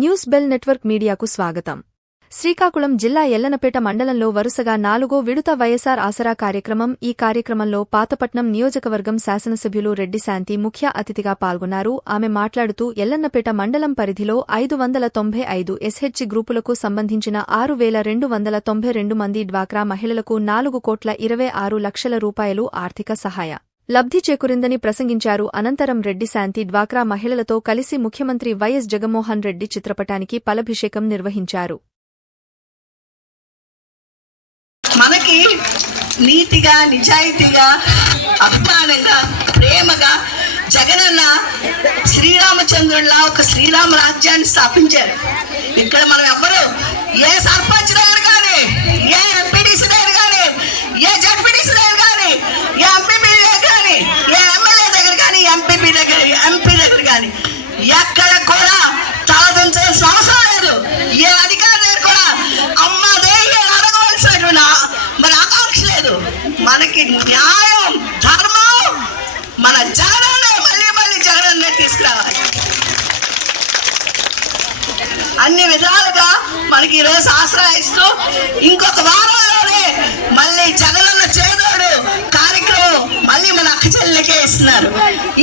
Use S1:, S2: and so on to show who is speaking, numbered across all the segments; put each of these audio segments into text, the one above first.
S1: News bell network మీడియాకు స్వాగతం. శ్రీకాకుళం జిల్లా ఎల్లనపేట మండలంలో వరుసగా నాలుగో విడుత వైఎస్సార్ ఆసరా కార్యక్రమం ఈ కార్యక్రమంలో పాతపట్నం నియోజకవర్గం శాసనసభ్యులు రెడ్డి శాంతి ముఖ్య అతిథిగా పాల్గొన్నారు. ఆమె మాట్లాడుతూ ఎల్లన్నపేట మండలం పరిధిలో ఐదు వందల తొంభై ఐదు ఎస్హెచ్ గ్రూపులకు సంబంధించిన ఆరు వేల రెండు వందల తొంభై రెండు మంది డ్వాక్రా మహిళలకు నాలుగు కోట్ల ఇరవై ఆరు లక్షల రూపాయలు ఆర్థిక సహాయ లబ్ధి చేకూరిందని ప్రసంగించారు. అనంతరం రెడ్డి శాంతి డ్వాక్రా మహిళలతో కలిసి ముఖ్యమంత్రి వైఎస్ జగన్మోహన్ రెడ్డి చిత్రపటానికి పలభిషేకం నిర్వహించారు.
S2: మనకి నీతిగా నిజాయితీగా అభిమానంగా ప్రేమగా జగనన్న శ్రీరామచంద్రుడిలా ఒక శ్రీరామ రాజ్యాన్ని స్థాపించారు. ఇక్కడ మనం ఎవ్వరు ఏ సర్పంచ్ దగ్గర కానీ ఏ ఎంపీడీసీ దగ్గర కానీ ఏ జడ్పీడీసీ దగ్గర కానీ ఏ ఎంపీపీ దగ్గర కానీ ఏ ఎమ్మెల్యే దగ్గర కానీ ఎంపీపీ దగ్గర ఎంపీ దగ్గర కానీ ఎక్కడ కూడా తలదించాల్సిన అవసరం లేదు ఏ అధికారి దగ్గర కూడా అమ్మదే అడగవలసినటువంటి ఆ- మరి ఆకాంక్ష లేదు మనకి న్యాయం ధర్మం మన జగనన్నే మళ్ళీ మళ్ళీ జగనన్నే తీసుకురావాలి. అన్ని విధాలుగా మనకి ఈరోజు ఆశ్రయిస్తూ ఇంకొక వారంలోనే మళ్ళీ జగనన్న చేదోడు కార్యక్రమం మళ్ళీ మన అక్క చెల్లెలకే ఇస్తున్నారు.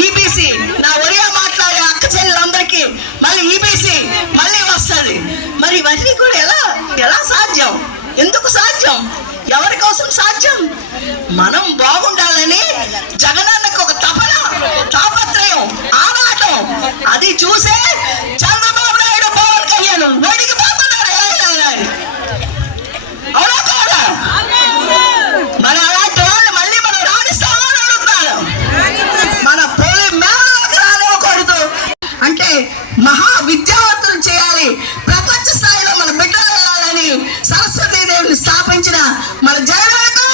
S2: ఈబీసీ నా ఒరియా మాట్లాడే అక్క చెల్లెలందరికీ మళ్ళీ ఈబీసీ మళ్ళీ వస్తుంది. మరి ఇవన్నీ కూడా ఎలా ఎలా సాధ్యం? ఎందుకు సాధ్యం? ఎవరి కోసం సాధ్యం? మనం బాగుండాలని జగనన్నకు ఒక తపన తాపత్రయం ఆరాటం. అది చూసే చంద్రబాబు సంబంధించిన మన జగన్కు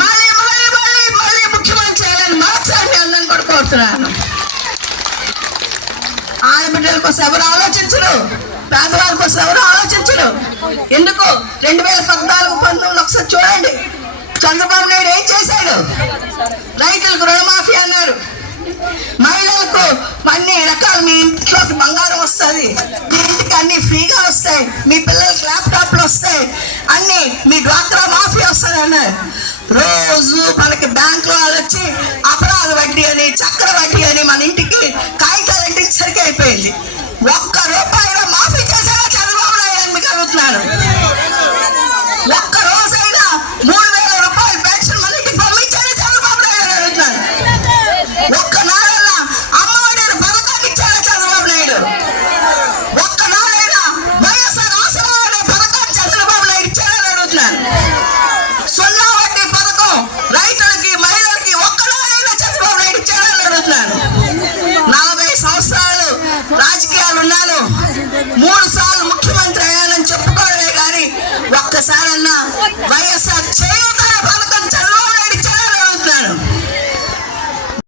S2: మళ్ళీ మళ్ళీ మళ్ళీ మళ్ళీ ముఖ్యమంత్రి చేయాలని మరొకసారి మీ అందరిని కూడా కోరుతున్నాను. ఆడబిడ్డల కోసం ఎవరు ఆలోచించరు? పేదవారి కోసం ఎవరు ఆలోచించరు? ఎందుకు? రెండు వేల పద్నాలుగు పంతొమ్మిది ఒకసారి చూడండి. చంద్రబాబు నాయుడు ఏం చేశాడు? రైతులకు రుణమాఫీ అన్నారు. మహిళలకు అన్ని రకాలు మీ ఇంట్లోకి బంగారం వస్తుంది. మీ ఇంటికి అన్ని ఫ్రీగా వస్తాయి. మీ పిల్లలు మీ డ్వాక్రా మాఫీ వస్తుంది అన్నారు రోజు మనకి బ్యాంకులో వాళ్ళు వచ్చి Right